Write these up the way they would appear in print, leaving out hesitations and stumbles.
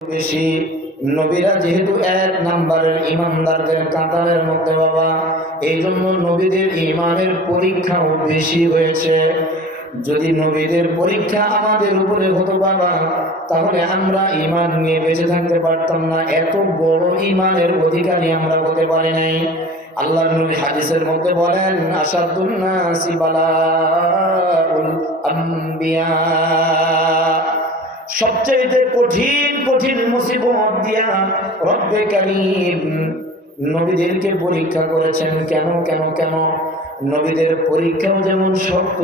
বেশি। নবীরা যেহেতু এক নাম্বারের ইমানদারদের কাতারের মধ্যে বাবা, এই জন্য নবীদের ইমানের পরীক্ষাও বেশি হয়েছে। যদি নবীদের পরীক্ষা আমাদের উপরে হতো বাবা, তাহলে আমরা ইমান নিয়ে বেঁচে থাকতে পারতাম না। এত বড় ইমানের অধিকারী আমরা হতে পারি নাই। আল্লাহর নবী হাদিসের মধ্যে বলেন, আশাদুন নাসি বালাউল আম্বিয়া, সবচেয়ে কঠিন কঠিন মুসিবত দিয়া রব্বে কারীম নবীদেরকে পরীক্ষা করেছেন। কেন কেন কেন? নবীদের পরীক্ষাও যেমন শক্ত,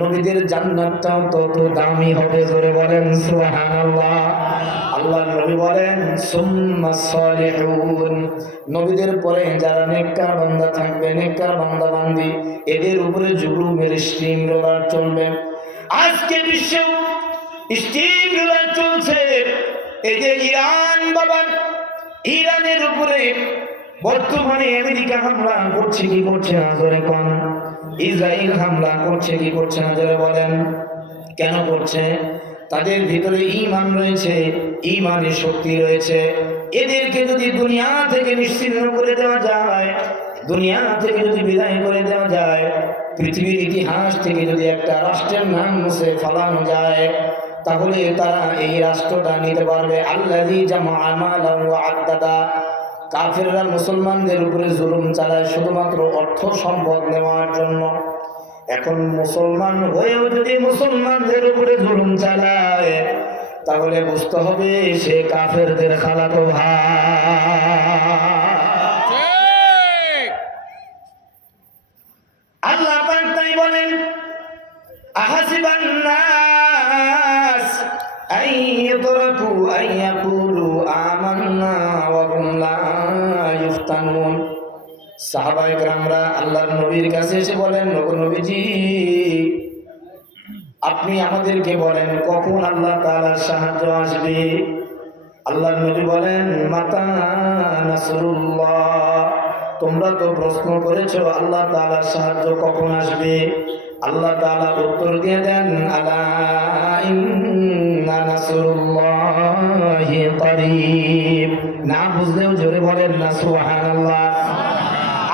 নবীদের জান্নাতটাও তত দামি হবে। জোরে বলেন সুবহানাল্লাহ। আল্লাহর নবী বলেন সুম্মা সালিহুন, নবীদের পরে যারা নেককার বান্দা থাকবে, নেককার বান্দা বান্দি, এদের উপরে জুলুমের স্টিম রোলার চলবে। আজকে বিশ্বে স্টিম রোলার চলছে। এই যে ইরান বাবা, ইরানের উপরে বর্তমানে আমেরিকা হামলা করছে কি করছে না জোরে কোন? ইসরায়েল হামলা করছে কি করছে না জোরে বলেন? কেন করছে? তাদের ভিতরে ঈমান রয়েছে, ঈমানের শক্তি রয়েছে। এদেরকে যদি দুনিয়া থেকে নিশ্চিহ্ন করে দেওয়া যায়, দুনিয়া থেকে যদি বিদায় করে দেওয়া যায়, পৃথিবীর ইতিহাস থেকে যদি একটা রাষ্ট্রের নাম মুছে ফেলানো যায়, তাহলে তারা এই রাষ্ট্রটা নিতে পারবে। আল্লাযী জামাআ মালান ওয়া আদ্দাদা। কাফেররা মুসলমানদের উপরে জুলুম চালায় শুধুমাত্র অর্থ সম্পদ নেওয়ার জন্য। এখন মুসলমান হয়েও যদি মুসলমানদের উপরে জুলুম চালায়, তাহলে বুঝতে হবে সে কাফেরদের খালাতো ভাই। আল্লাহ পাক তাই বলেন, আহাসিবান নাস আইয়ুতরাকু আইয়াকুলু আমান্না ওয়া হুম লা ইফতানুন। সাহাবায়ে কেরামরা আল্লাহর নবীর কাছে এসে বলেন, নবীজি আপনি আমাদেরকে বলেন কখন আল্লাহ তাআলার সাহায্য আসবে। আল্লাহর নবী বলেন, মাতা নাসরুল্লাহ, তোমরা তো প্রশ্ন করেছো আল্লাহ তাআলার সাহায্য কখন আসবে। আল্লাহ তাআলা উত্তর দিয়ে দেন, আলা ইন্না নাসরুল্লাহি করিব। না বুঝলেও জোরে বলেন না সুবহানাল্লাহ।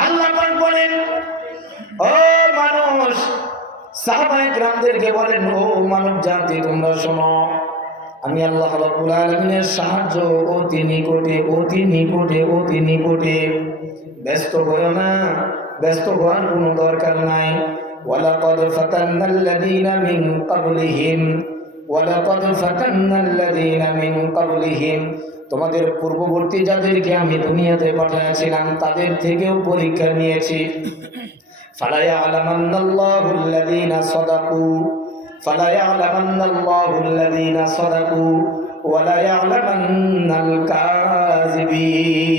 আল্লাহ পাক বলেন, ও মানুষ, সাহাবায়ে কেরামদেরকে বলেন, ও মানব জাতি তোমরা শোনো, আমি আল্লাহ রাব্বুল আলামিনের সাহায্য অতি নিকটে, অতি নিকটে, অতি নিকটে। ব্যস্ত হয়ো না, ব্যস্ত হওয়ার কোনো দরকার নাই। ওয়ালাকাদ ফাতান্নাল্লাযীনা মিন ক্বাবলিহিম, ওয়ালাকাদ ফাতান্নাল্লাযীনা মিন ক্বাবলিহিম, তোমাদের পূর্ববর্তী যাদেরকে আমি দুনিয়াতে পাঠিয়েছিলাম তাদের থেকেও পরীক্ষা নিয়েছি। ফালা ইয়ালামান্নাল্লাহুল্লাযীনা সাদাকু, ফালা ইয়ালামান্নাল্লাহুল্লাযীনা সাদাকু ওয়া লা ইয়ালামান্নাল কাযিবিন।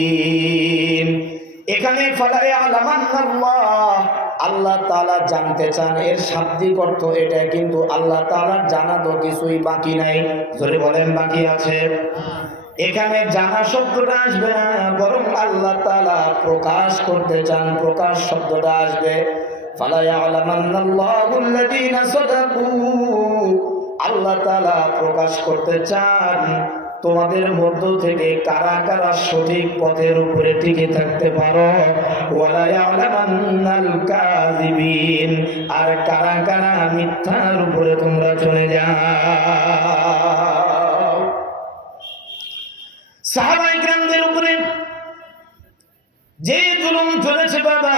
এখানে ফালা ইয়ালামান্নাল্লাহ, আল্লাহ তাআলা জানতে চান, এর শাব্দিক অর্থ এটা, কিন্তু আল্লাহ তাআলার জানা তো কিছুই বাকি নাই। জোরে বলেন বাকি আছে? এখানে জানা শব্দটা আসবে না, বরং আল্লাহ তাআলা প্রকাশ করতে চান, প্রকাশ শব্দটা আসবে। ফালা ইয়ালামান্নাল্লাহুল্লাযীনা সাদাকু, আল্লাহ তাআলা প্রকাশ করতে চান তোমাদের মধ্য থেকে কারা কারা সঠিক পথের উপরে টিকে থাকতে পারো। ওয়ালা ইয়ালামান্নাল কাযিবিন, আর কারা কারা মিথ্যার উপরে তোমরা চলে যাও। সাহাবায়ে কেরামদের উপরে যে জুলুম চলেছে বাবা,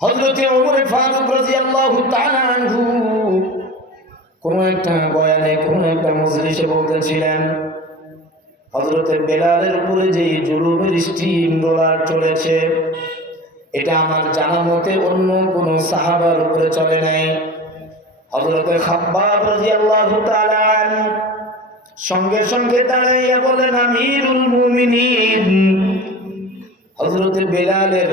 হযরতে ওমর ফারুক রাদিয়াল্লাহু তাআলা আনহু কোন একটা বয়ানে, কোন একটা মজলিসে বলতেছিলেন, হযরতে বেলালের উপরে যে জুলুমের স্টিম রোলার চলেছে, এটা আমার জানা মতে অন্য কোন সাহাবার উপরে চলে নাই। হযরতে খাব্বাব রাদিয়াল্লাহু তাআলা সঙ্গে সঙ্গে দাঁড়াইয়া বলেন, আমিরুল মুমিনিন, হযরতে বেলালের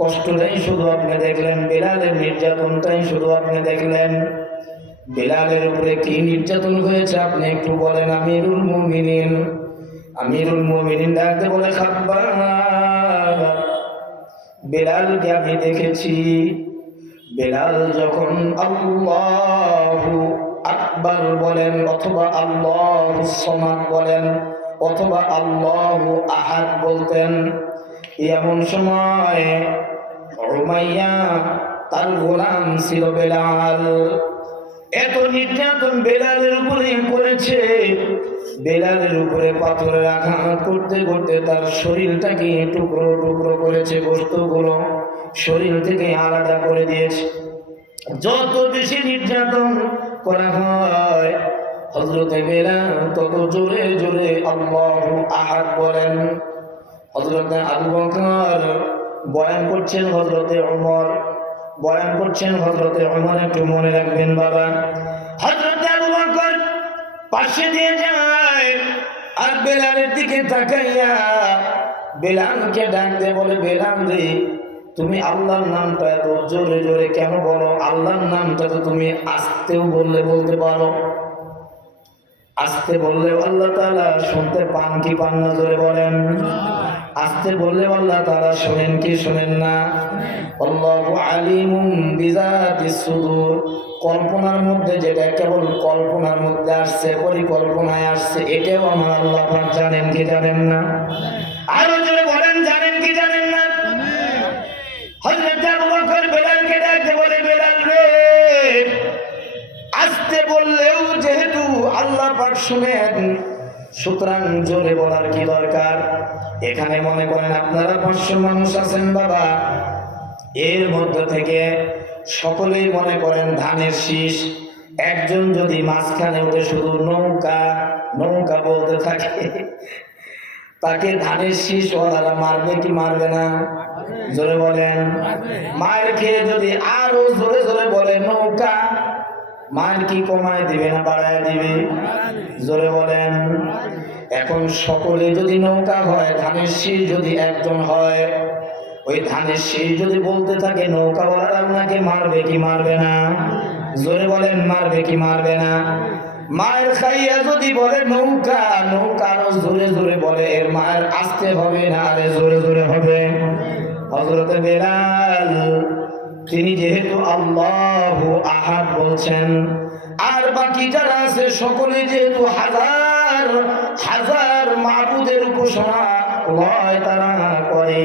কষ্টটাই শুধু আপনি দেখলেন, বেলালের নির্যাতনটাই শুধু আপনি দেখলেন। বেলালের উপরে কি নির্যাতন হয়েছে আপনি একটু বলেন আমিরুল মুমিনিন। আমিরুল মুমিনিন ডাকতে বলে, খাব্বাব, বেলালকে আমি দেখেছি, বেলাল যখন আল্লাহু আকবার বলেন, অথবা আল্লাহুস সামাদ বলেন, অথবা আল্লাহু আহাদ বলতেন। এমন সময় উমাইয়া তার গোলাম ছিল বেলাল, এত নির্যাতন বেলালের উপরে করেছে। বেলালের উপরে পাথরের আঘাত করতে করতে তার শরীরটাকে টুকরো টুকরো করেছে, গোশতগুলো শরীর থেকে আলাদা করে দিয়েছে। যত বেশি নির্যাতন করা হয় হযরতে বেলাল তত জোরে জোরে আল্লাহু আহাদ বলেন। হযরতে আবু বকর বয়ান করছেন, হযরতে ওমর বয়ান করছেন, হযরতে ওমর একটু মনে রাখবেন বাবা। হযরতে আবু বকর পাশে দিয়ে যায় আর বেলালের দিকে তাকাইয়া বেলালকে ডাক দিয়ে বলে, বেলাল রে, তুমি আল্লাহর নামটা এত জোরে জোরে কেন বলো? আল্লাহর নামটা তো তুমি আস্তেও বললে বলতে পারো। আস্তে বললে আল্লাহ তাআলা শুনতে পান কি পান না? জোরে বলেন। আস্তে বললে আল্লাহ তাআলা শুনেন কি শুনেন না? আল্লাহু আলিমুম বিযাতিস সুদূর। কল্পনার মধ্যে যেটা কেবল কল্পনার মধ্যে আসছে, পরিকল্পনায় আসছে, এটাও আমার আল্লাহ পাক জানেন কি জানেন না? আরো জোরে বলেন, জানেন কি জানেন না? হযরত আবু বকর বেলালকে ডাকতে বলে, বেলাল রে, আস্তে বললেও যেহেতু আল্লাহ পাক শুনেন, সুতরাং জোরে বলার কি দরকার? এখানে মনে করেন আপনারা 500 মানুষ আছেন বাবা, এর মধ্যে থেকে সকলেই মনে করেন ধানের শীষ। একজন যদি মাঝখানে উঠে শুধু নৌকা নৌকা বলতে থাকে, তাকে ধানের শীষ ওরা মারবে কি মারবে না? জোরে বলেন। মায়ের খেয়ে যদি আরো জোরে জোরে বলে নৌকা, মায়ের কি কমায় দিবে না বাড়ায় দিবে? জোরে বলেন। এখন সকলে যদি নৌকা হয়, ধানের শীষ যদি একজন হয়, ওই ধানের শীষ যদি বলতে থাকে নৌকাওয়ালারা আপনাকে মারবে কি মারবে না? জোরে বলেন, মারবে কি মারবে না? মায়ের খাইয়া যদি বলে নৌকা, নৌকা আরো জোরে জোরে বলে, এর মায়ের আসতে হবে না আরে জোরে জোরে হবে? হযরতে বেলাল তিনি যেহেতু আল্লাহু আহাদ বলছেন, আর বাকি যারা আছে সকলে যেহেতু হাজার হাজার মাবুদের উপাসনা লয় তারা করে,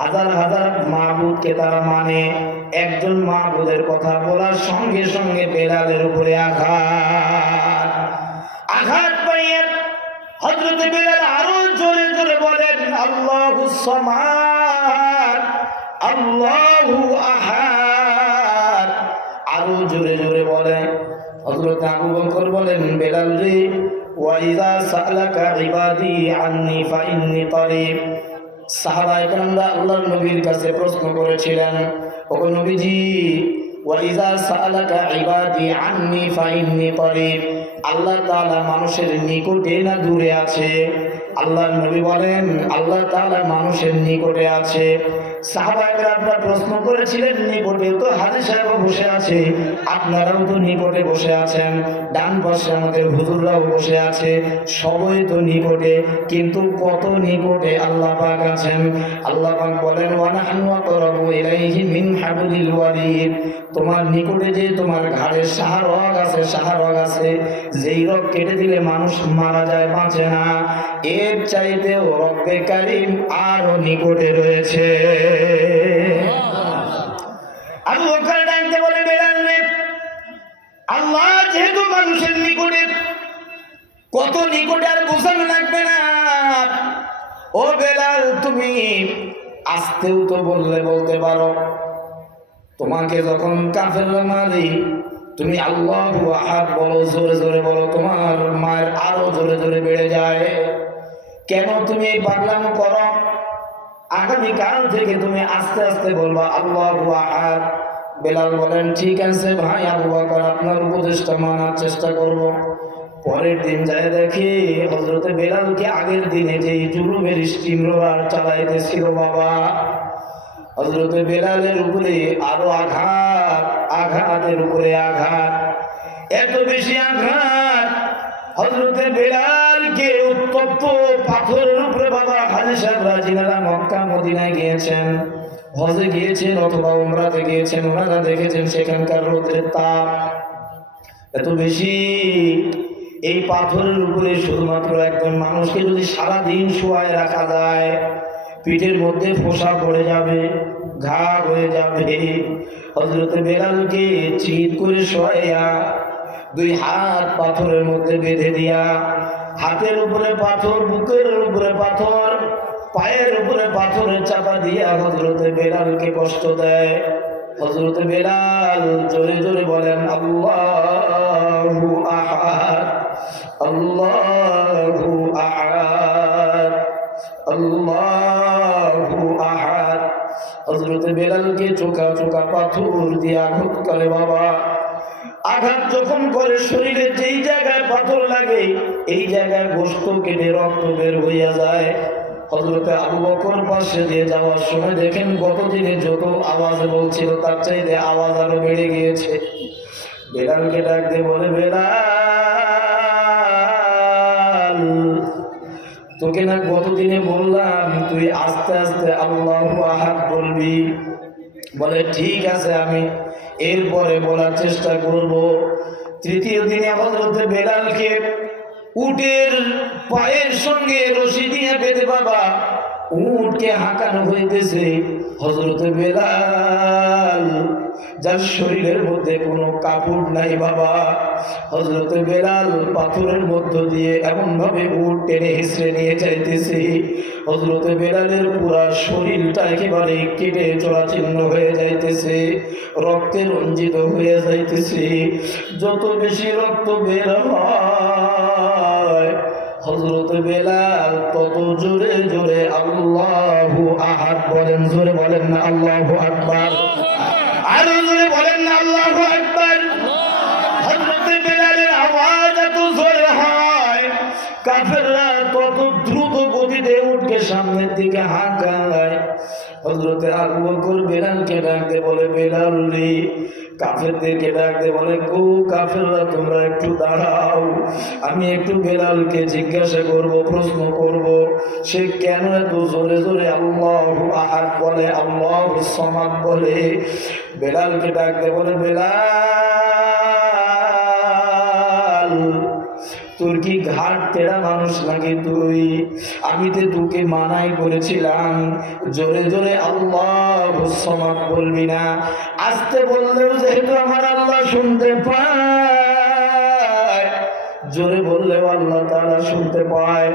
হাজার হাজার মাবুদকে তারা মানে, একজন মাবুদের কথা বলার সঙ্গে সঙ্গে বেলালের উপরে আঘাত আঘাত পাইয়ে হযরতে বেলাল আরো জোরে জোরে বলেন, আল্লাহুস সামাদ, আল্লাহু আহাদ। আরো জোরে জোরে বলেন। হযরত আবু বকর বলেন, বেলাল রে, ওয়াইযা সালাকা ইবাদি আন্নী ফাইন্নী করিব। সাহাবায়ে কেরামরা আল্লাহর নবীর কাছে প্রশ্ন করেছিলেন, ওগো নবীজি, ওয়াইযা সালাকা ইবাদি আন্নী ফাইন্নী করিব, আল্লাহ তাআলা মানুষের নিকটে না দূরে আছে? আল্লাহর নবী বলেন, আল্লাহ তাআলা মানুষের নিকটে আছে। সাহাবায়ে কেরামরা প্রশ্ন করেছিলেন, নিকটে তো হাজী সাহেব বসে আছে, আপনারাও তো নিকটে বসে আছেন, ডান পাশে আমাদের হুজুররাও বসে আছে, সবাই তো নিকটে, কিন্তু কত নিকটে আল্লাহ পাক আছেন? আল্লাহ পাক বলেন, ওয়া নাহনু আকরাবু ইলাইহি মিন হাবলিল ওয়ারিদ। তোমার নিকটে যে তোমার ঘাড়ের শাহরগ আছে, শাহরগ আছে, যেই রগ কেটে দিলে মানুষ মারা যায়, বাঁচে না, এর চাইতেও রব্বে কারীম আরো নিকটে রয়েছে। আবু বকর ডাকতে বলে, বেলাল রে, আল্লাহ যেহেতু মানুষের নিকটে, কত নিকটে আর বোঝানো লাগবে না। ও বেলাল, তুমি আস্তেও তো বললে বলতে পারো। তোমাকে যখন কাফেররা মারে, তুমি আল্লাহু আহাদ বলো, জোরে জোরে বলো, তোমার মায়ের আরো জোরে জোরে বেড়ে যায়। কেন তুমি এই পাগলামো করো? আগামীকাল থেকে তুমি আস্তে আস্তে বলবা আল্লাহু আহাদ। বেলাল বলেন, ঠিক আছে ভাই আবু বকর, আপনার উপদেশটা মানার চেষ্টা করব। পরের দিন যায় দেখি হযরতে বেলালকে আগের দিনে যে জুলুমের স্টিম রোলার চালাইতেছিল বাবা, হযরতে বেলালের উপরে আরো আঘাত, আঘাতের উপরে আঘাত, এত বেশি আঘাত, হযরতে বেলালকে উত্তপ্ত পাথরের উপরে বাবা হাজী সাহেবরা যিনারা মক্কা মদিনায় গিয়েছেন, হজে গিয়েছেন অথবা উমরাতে গিয়েছেন, ওনারা দেখেছেন সেখানকার রোদের তাপ, এত বেশি। এই পাথরের উপরে শুধুমাত্র একজন মানুষকে যদি সারাদিন শোয়ায় রাখা যায়, পিঠের মধ্যে ফোসা পড়ে যাবে, ঘা হয়ে যাবে। হযরত বেলালকে চিৎ করে শোয়াইয়া দুই হাত পাথরের মধ্যে বেঁধে দিয়া, হাতের উপরে পাথর, বুকের উপরে পাথর, পায়ের উপরে পাথরের চাপা দিয়া হযরত বেলালকে কষ্ট দেয়। হযরত বেলাল জোরে জোরে বলেন আল্লাহু আহাদ, আল্লাহু আহাদ, আল্লাহু আহাদ। হযরত বেলালকে চোখা চোখা পাথর দিয়ে আঘাত করে। বাবা, আঘাত যখন করে শরীরে যেই জায়গায় পাথর লাগে এই জায়গায় গোশত কেটে রক্ত বের হইয়া যায়। হযরতে আবু বকর পাশে দিয়ে যাওয়ার সময় দেখেন গতদিনে যত আওয়াজ বলছিল তার চাইতে আওয়াজ আরো বেড়ে গিয়েছে। বেলালকে ডাক দিয়ে বলে, বেলাল, তোকে না গতদিনে বললাম তুই আস্তে আস্তে আল্লাহু আহাদ বলবি। বলে ঠিক আছে, আমি এরপরে বলার চেষ্টা করব। তৃতীয় দিনে হযরত বেলালকে উটের পায়ের সঙ্গে রশি দিয়ে বেঁধে বাবা উটকে হাঁকানো হইতেছে। হযরত বেলাল যার শরীরের মধ্যে কোনো কাপড় নাই বাবা, হযরত বেলাল পাথরের মধ্য দিয়ে এমন ভাবে উট টেনে হিসড়ে নিয়ে যাইতেছে, হযরত বেলালের পুরা শরীরটা একেবারে কেটে চলাচিহ্ন হয়ে যাইতেছে, রক্তে রঞ্জিত হয়ে যাইতেছে। যত বেশি রক্ত বের হয় হযরত বেলাল তত জোরে জোরে আল্লাহু আহাদ বলেন। জোরে বলেন না আল্লাহু আকবার, আরো জোরে বলেন না আল্লাহু আকবার। হযরত বেলালের আওয়াজ এত জোরে হয়, কাফেররা তত দ্রুত গতিতে উঠকে সামনের দিকে হাঁকায়। হযরত আবু বকর বেলালকে ডাকতে বলে, বেলাল রে, কাফেরদেরকে ডাকতে বলে, গো কাফেররা তোমরা একটু দাঁড়াও, আমি একটু বেলালকে জিজ্ঞাসা করব, প্রশ্ন করব, সে কেন এত জোরে জোরে আল্লাহু আহাদ বলে, আল্লাহুস সামাদ বলে। বেলালকে ডাকতে বলে, বেলাল, তোর কি ঘাট তেরা মানুষ নাকি তুই? আমি তো তোকে মানাই করেছিলাম জোরে জোরে আল্লাহুস সামাদ বলবি না। আস্তে বললেও যেহেতু আমার আল্লাহ শুনতে পায়, জোরে বললেও আল্লাহ তাআলা শুনতে পায়,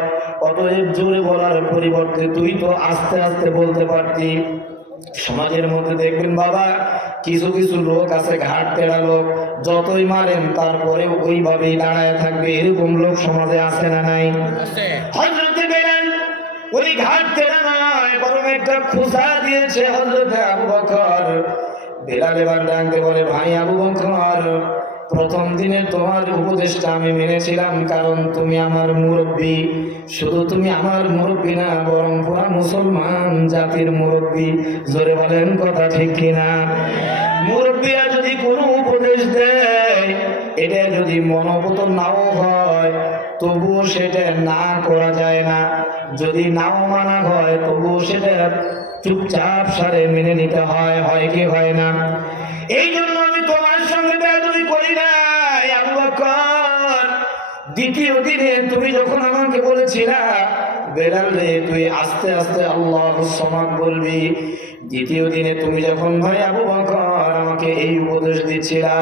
অতএব জোরে বলার পরিবর্তে তুই তো আস্তে আস্তে বলতে পারতি। সমাজের মধ্যে দেখবেন বাবা, কিছু কিছু লোক আছে ঘাট তেরা লোক, যতই মারেন তারপরে ওইভাবেই দাঁড়ায় থাকবে, এরকম লোক সমাজে আছে না নাই? হযরত বেলাল ওই ঘাট তেরা নয়, বরং একটা খোঁচা দিয়েছে হযরত আবু বকর। বেলাল এবার ডাকতে বলে, ভাই আবু বকর, প্রথম দিনে তোমার উপদেশটা আমি মেনেছিলাম, কারণ তুমি আমার মুরব্বী। শুধু তুমি আমার মুরব্বী না, বরং পুরা মুসলমান জাতির মুরব্বী। জোরে বলেন কথা ঠিক কিনা? মুরব্বীরা যদি কোনো উপদেশ দেয়, এটা যদি মনোগত নাও হয় তবুও সেটা না করা যায় না, যদি নাও মানা হয় তবুও সেটা চুপচাপ সারে মেনে নিতে হয়, হয় কি হয় না? এই জন্য আমি তোমার সঙ্গে বেয়াদবি করি না আবু বকর। দ্বিতীয় দিনে তুমি যখন আমাকে বলেছিলা, বেলাল রে তুই আস্তে আস্তে আল্লাহুস সামাদ বলবি, দ্বিতীয় দিনে তুমি যখন ভাই আবু বকর আমাকে এই উপদেশ দিচ্ছিলা,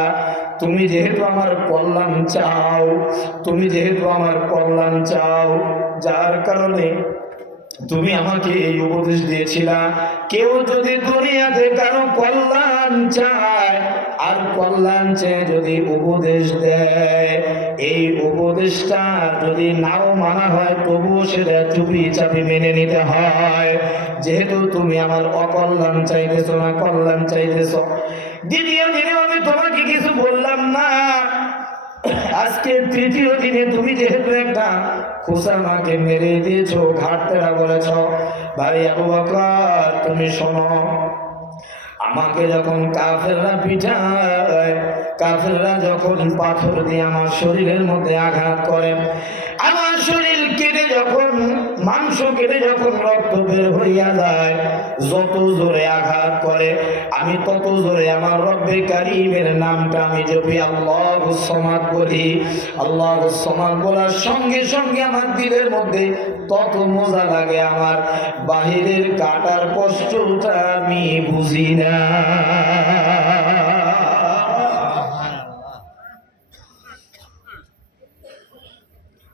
তুমি যেহেতু আমার কল্যাণ চাও, তুমি যেহেতু আমার কল্যাণ চাও, যার কারণে তুমি আমাকে এই উপদেশ দিয়েছিলা, কেউ যদি দুনিয়াতে কারো কল্যাণ চায় আর কল্যাণ চেয়ে যদি উপদেশ দেয়, এই উপদেশটা যদি নাও মানা হয় তবুও সেটা চুপি চাপি মেনে নিতে হয়, যেহেতু তুমি আমার অকল্যাণ চাইতেছো না, কল্যাণ চাইতেছো। দ্বিতীয় দিনে আমি তোমাকে কিছু বললাম না, আজকে তৃতীয় দিনে তুমি যেহেতু একটা খোঁচা মাকে মেরে দিয়েছো, ঘাট তেরা বলেছ, ভাই আবু বকর তুমি শোনো, আমাকে যখন কাফেররা পিটায়, কাফেররা যখন পাথর দিয়ে আমার শরীরের মধ্যে আঘাত করে, আমার শরীর কেটে যখন মাংস কেটে যখন রক্ত বের হইয়া যায়, যত জোরে আঘাত করে আমি তত জোরে আমার রব্বে কারীমের নামটা আমি জপি, আল্লাহুস সামাদ বলি। আল্লাহুস সামাদ বলার সঙ্গে সঙ্গে আমার দিলের মধ্যে তত মজা লাগে, আমার বাহিরের কাটার কষ্টটা আমি বুঝি না।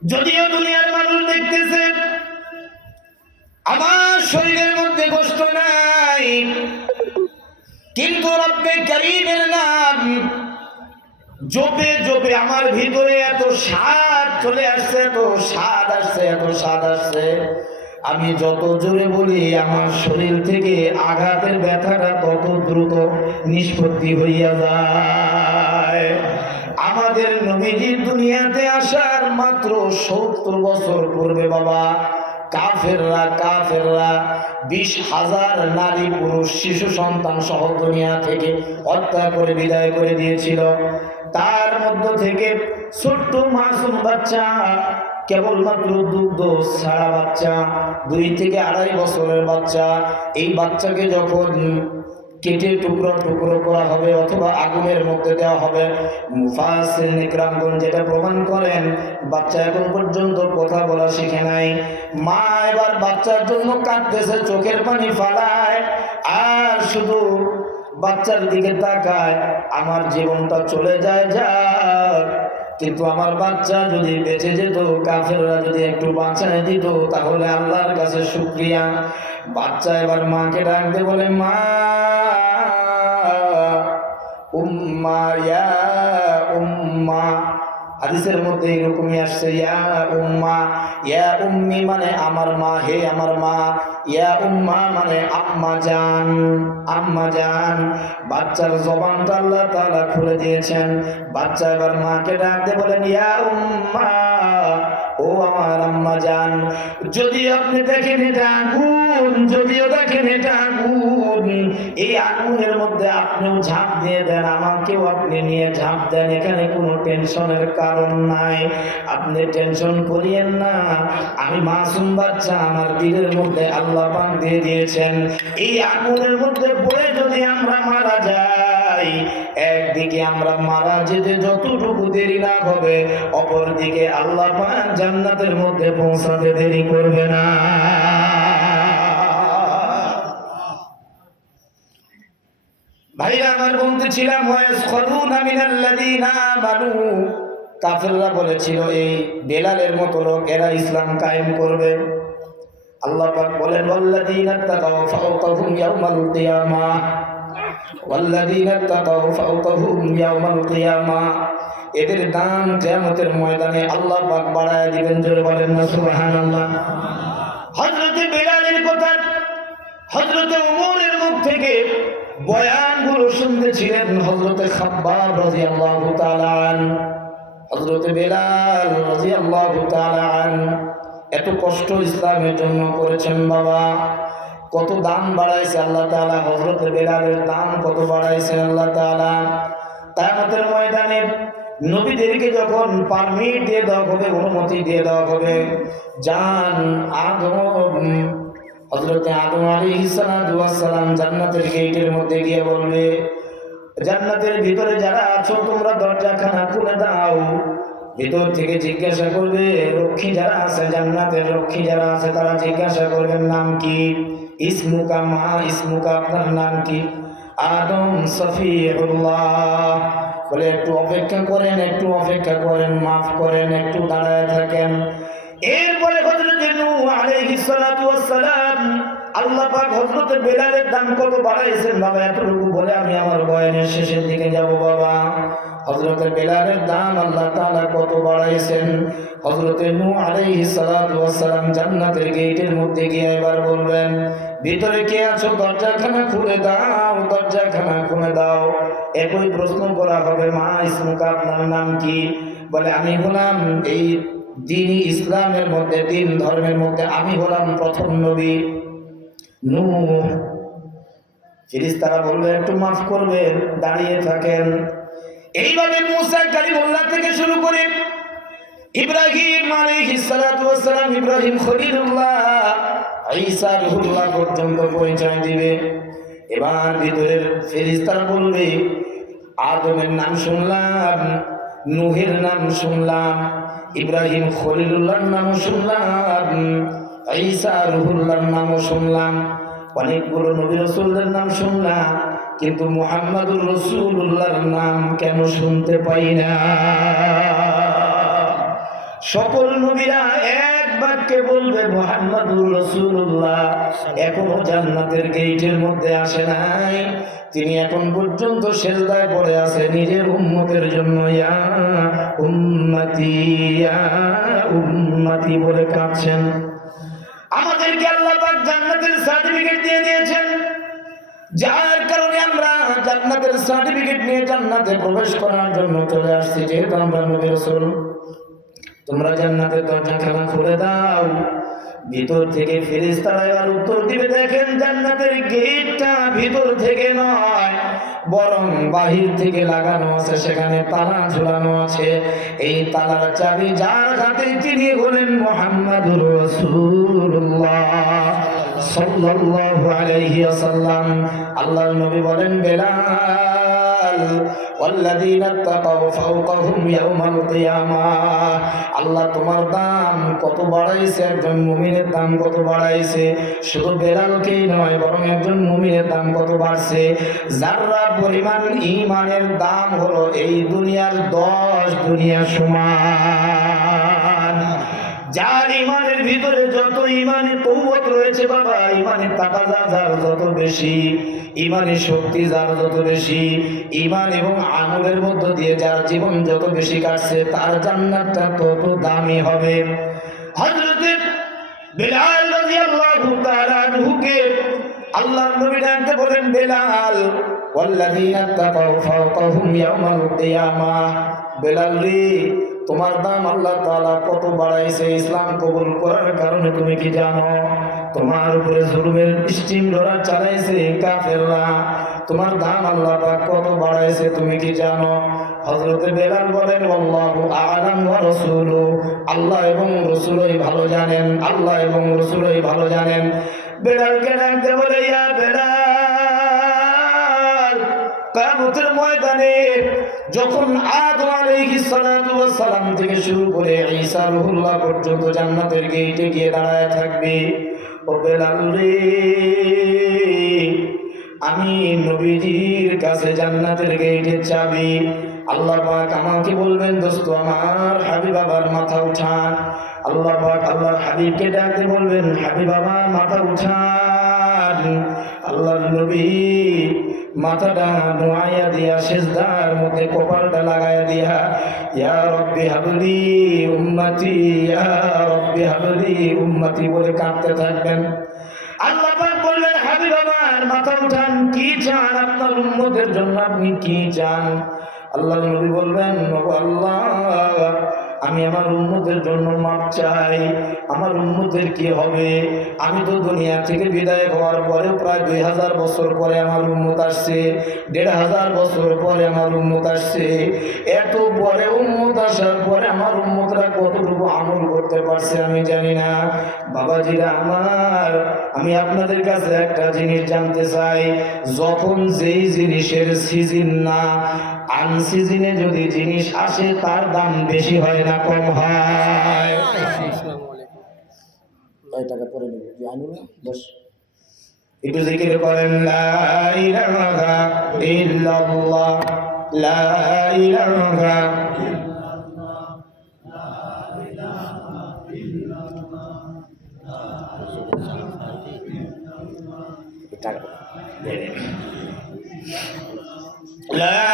যদিও দুনিয়ার মানুষ দেখতেছে আমার শরীরের মধ্যে কষ্ট নাই, কিন্তু রব্বে কারীমের নাম জপে জপে আমার ভিতরে এত স্বাদ চলে আসছে, এত স্বাদ আসছে, এত স্বাদ আসছে। আমি যত জোরে বলি আমার শরীর থেকে আঘাতের ব্যথাটা তত দ্রুত নিষ্পত্তি হইয়া যায়। আমাদের নবীজি দুনিয়াতে আসার মাত্র 70 বছর পূর্বে বাবা, কাফেররা 20,000 নারী পুরুষ শিশু সন্তান সহ দুনিয়া থেকে হত্যা করে বিদায় করে দিয়েছিল। তার মধ্য থেকে ছোট্ট মাসুম বাচ্চা, কেবলমাত্র দুগ্ধ ছাড়া বাচ্চা, 2 থেকে 2.5 বছরের বাচ্চা, এই বাচ্চাকে যখন কেটে টুকরো টুকরো করা হবে অথবা আগুনের মধ্যে দেওয়া হবে, মুফাসসিরিন ইকরামগণ যেটা প্রমাণ করেন, বাচ্চা এখন পর্যন্ত কথা বলা শিখে নাই। মা এবার বাচ্চার জন্য কাঁদতেছে, চোখের পানি ফালায় আর শুধু বাচ্চার দিকে তাকায়, আমার জীবনটা চলে যায় যাক, কিন্তু আমার বাচ্চা যদি বেঁচে যেত, কাফেররা যদি একটু বাঁচায় দিত, তাহলে আল্লাহর কাছে শুকরিয়া। বাচ্চা এবার মাকে ডাকতে বলে, মা, উম্মা, ইয়া উম্মা। হাদিসের মধ্যে এরকমই আসছে, ইয়া উম্মা, ইয়া উম্মি মানে আমার মা, হে আমার মা, ইয়া উম্মা মানে আম্মা জান, আম্মা জান। বাচ্চার জবানটা আল্লাহ তাআলা খুলে দিয়েছেন। বাচ্চা এবার মাকে ডাকতে বলেন, ইয়া উম্মা, ও আমার আম্মা জান। যদি আপনি দেখেন এটা আগুন, যদিও দেখেন এটা আগুন, এই আগুনের মধ্যে আপনিও ঝাঁপ দিয়ে দেন, আমাকেও আপনি নিয়ে ঝাঁপ দেন, এখানে কোনো টেনশনের কারণ নাই, আপনি টেনশন করিয়েন না। আমি মাসুম বাচ্চা, আমার দিলের মধ্যে আল্লাহ পাক দিয়ে দিয়েছেন, এই আগুনের মধ্যে পড়ে যদি আমরা মারা যাই, একদিকে আমরা মারা যেতে যতটুকু দেরি না হবে, অপরদিকে আল্লাহ পাক জান্নাতের মধ্যে পৌঁছাতে দেরি করবে না। ভাইরা আমার বলতেছিলাম, ওয়ায়াসখুরুনা মিনাল্লাযীনা আমানু, কাফেররা বলেছিল এই বেলালের মতো লোক এরা ইসলাম কায়েম করবে। আল্লাহ পাক বলেন, ওয়াল্লাযীনা তাকাউ ফাওকাহুম ইয়াওমাল কিয়ামাহ, ওয়াল্লাযীনা তাকাউ ফাওকাহুম ইয়াওমাল কিয়ামাহ, এদের দাম কিয়ামতের ময়দানে আল্লাহ পাক বাড়ায় দিবেন। জোরে বলেন না সুবহানাল্লাহ। হযরত বেলালের কথা হযরত ওমরের মুখ থেকে বয়ানগুলো শুনতেছিলেন হযরত খাব্বাব রাদিয়াল্লাহু তাআলা আনহু। হযরত বেলাল রাদিয়াল্লাহু তাআলা আনহু এত কষ্ট ইসলামের জন্য করেছেন বাবা, কত দাম বাড়াইছে আল্লাহ তাআলা, হযরত বেলালের দাম কত বাড়াইছেন আল্লাহ তাআলা। কিয়ামতের ময়দানে নবীদেরকে যখন পারমিট দিয়ে দেওয়া হবে, অনুমতি দিয়ে দেওয়া হবে, যান হযরত আদম আলাইহিস সালাম জান্নাতের গেটের মধ্যে গিয়ে বলবে, জান্নাতের ভিতরে যারা আছো তোমরা দরজাখানা খুলে দাও। ভিতর থেকে জিজ্ঞাসা করবে, রক্ষী যারা আছে, জান্নাতের রক্ষী যারা আছে, তারা জিজ্ঞাসা করবেন নাম কি? ইসমুকা মা, ইসমুকা আপনার নাম কি? আদম সফিউল্লাহ। বলে একটু অপেক্ষা করেন, একটু অপেক্ষা করেন, মাফ করেন, একটু দাঁড়ায় থাকেন। এরপরে হযরত নূহ আলাইহিস সালাতু ওয়াস সালাম, আল্লাহ পাক হযরত বেলালের দাম কত বাড়াইছেন বাবা, এতটুকু বলে আমি আমার বয়ানের শেষের দিকে যাব বাবা। হযরত বেলালের দাম আল্লাহ তাআলা কত বাড়াইছেন। হযরত নূহ আলাইহিস সালাতু ওয়াস সালাম জান্নাতের গেটের মধ্যে গিয়ে এবার বলবেন, ভিতরে কে আছো দরজাখানা খুলে দাও, দরজাখানা খুলে দাও। একই প্রশ্ন করা হবে, মা ইসমুকা আপনার নাম কি? বলে আমি হলাম এই দ্বীন ইসলামের মধ্যে, দ্বীন ধর্মের মধ্যে আমি হলাম প্রথম নবী নূহ। ফেরেশতারা বলবে একটু মাফ করবেন, দাঁড়িয়ে থাকেন। এইভাবে মুসা কালিমুল্লাহ থেকে শুরু করে ইব্রাহিম আলাইহিস সালাতু ওয়াস সালাম, ইব্রাহিম খলিলুল্লাহ, ঈসা রূহুল্লাহ পর্যন্ত পরিচয় দিবে। এবার ভিতরের ফেরেশতারা বলবে, আদমের নাম শুনলাম, নূহের নাম শুনলাম, ইব্রাহিম খলিলুল্লাহর নাম শুনলাম, ঈসা রূহুল্লাহর নাম শুনলাম, অনেকগুলো নবী রাসূলদের নাম শুনলাম, কিন্তু মুহাম্মাদুর রাসূলুল্লাহর নাম কেন শুনতে পাই না? সকল নবীরা এক বাক্যে বলবে মুহাম্মাদুর রাসূলুল্লাহ এখনো জান্নাতের গেটের মধ্যে আসে নাই, তিনি এখন পর্যন্ত সিজদায় পড়ে আছে নিজের উম্মতের জন্য, ইয়া উম্মতি ইয়া উম্মতি বলে কাঁদছেন। আমাদেরকে আল্লাহ পাক জান্নাতের সার্টিফিকেট দিয়ে দিয়েছেন, যার কারণে আমরা জান্নাতের সার্টিফিকেট নিয়ে জান্নাতে প্রবেশ করার জন্য চলে আসছি। যেহেতু আমরা নবী রাসূল, তোমরা জান্নাতের দরজাখানা খুলে দাও। ভিতর থেকে ফেরেশতারা এবার উত্তর দিবে, দেখেন জান্নাতের গেটটা ভিতর থেকে নয়, বরং বাহির থেকে লাগানো আছে, সেখানে তালা ঝুলানো আছে। এই তালার চাবি যার হাতে, তিনি হলেন মুহাম্মাদুর রাসূলুল্লাহ সাল্লাল্লাহু আলাইহি ওয়াসাল্লাম। আল্লাহর নবী বলেন, বেলাল ওয়াল্লাযীনা তাকাউ ফাওকাহুম ইয়াওমাল কিয়ামাহ, আল্লাহ তোমার দাম কত বাড়াইছে, একজন মুমিনের দাম কত বাড়াইছে। শুধু বেলালকেই নয়, বরং একজন মুমিনের দাম কত বাড়ছে। যারা পরিমাণ ঈমানের দাম হলো এই দুনিয়ার 10 দুনিয়া সমান। যার ইমানের ভিতরে যত ইমানের কওয়াত রয়েছে বাবা, ইমানের তাকাজা যার যত বেশি, ইমানের শক্তি যার যত বেশি, ইমান এবং আমলের মধ্য দিয়ে যার জীবন যত বেশি কাটছে, তার জান্নাতটা তত দামি হবে। হযরত বেলাল রাদিয়াল্লাহু তাআলা আনহুকে আল্লাহর নবী ডাকতে বলেন, বেলাল ওয়াল্লাযীনা তাকাউ ফাওকাহুম ইয়াওমাল কিয়ামাহ, বেলাল রে তোমার দাম আল্লাহ তাআলা কত বাড়াইছে ইসলাম কবুল করার কারণে, তুমি কি জানো? তোমার উপরে জুলুমের স্টিম রোলার চালাইছে কাফেররা, তোমার দাম আল্লাহ পাক কত বাড়াইছে তুমি কি জানো? হযরত বেলাল বলেন, আল্লাহু আ'লাম ওয়া রাসূলুহু, আল্লাহ এবং রাসূলই ভালো জানেন, আল্লাহ এবং রাসূলই ভালো জানেন। বেলালকে ডাকতে বলে, ইয়া বেলাল, কিয়ামতের ময়দানে যখন আদম আলাইহিস সালাতু ওয়াস সালাম থেকে শুরু করে ঈসা রূহুল্লাহ পর্যন্ত জান্নাতের গেটে গিয়ে দাঁড়ায় থাকবে, ও বেলাল রে, আমি নবীজির কাছে জান্নাতের গেটের চাবি। আল্লাহ পাক আমাকে বলবেন, দোস্ত আমার হাবিব বাবার মাথা উঠান। আল্লাহ পাক আল্লাহর হাবিবকে ডাকতে বলবেন, হাবিব বাবার মাথা উঠান। আল্লাহর নবী মাথাটা নোয়াইয়া দিয়া সিজদার মধ্যে কপালটা লাগাইয়া দিয়া, ইয়া রব্বি হাবলি উম্মতি, ইয়া রব্বি হাবলি উম্মতি বলে কাঁদতে থাকবেন। আল্লাহ পাক বললেন, হাবিব আমার মাথা উঠান, কি চান আপনার উম্মতের জন্য, আপনি কি চান? আল্লাহর নবী বলবেন, ওগো আল্লাহ, আমি আমার উম্মতের জন্য মাপ চাই। আমার উম্মতের কি হবে? আমি তো দুনিয়া থেকে বিদায় হওয়ার পরে প্রায় 2000 বছর পরে আমার উম্মত আসছে, 1500 বছর পরে আমার উম্মত আসছে। এত পরে উম্মত আসার পরে আমার উম্মতরা কতটুকু আমল করতে পারছে আমি জানি না। বাবাজিরা আমার, আমি আপনাদের কাছে একটা জিনিস জানতে চাই, যখন যেই জিনিসের সিজন না, আনসিজনে যদি জিনিস আসে তার দাম বেশি হয় না কম হয়? টাকা পরে নেব, জানি না, বস একটু জিকির করেন, লা ইলাহা ইল্লাল্লাহ, লা ইলাহা লা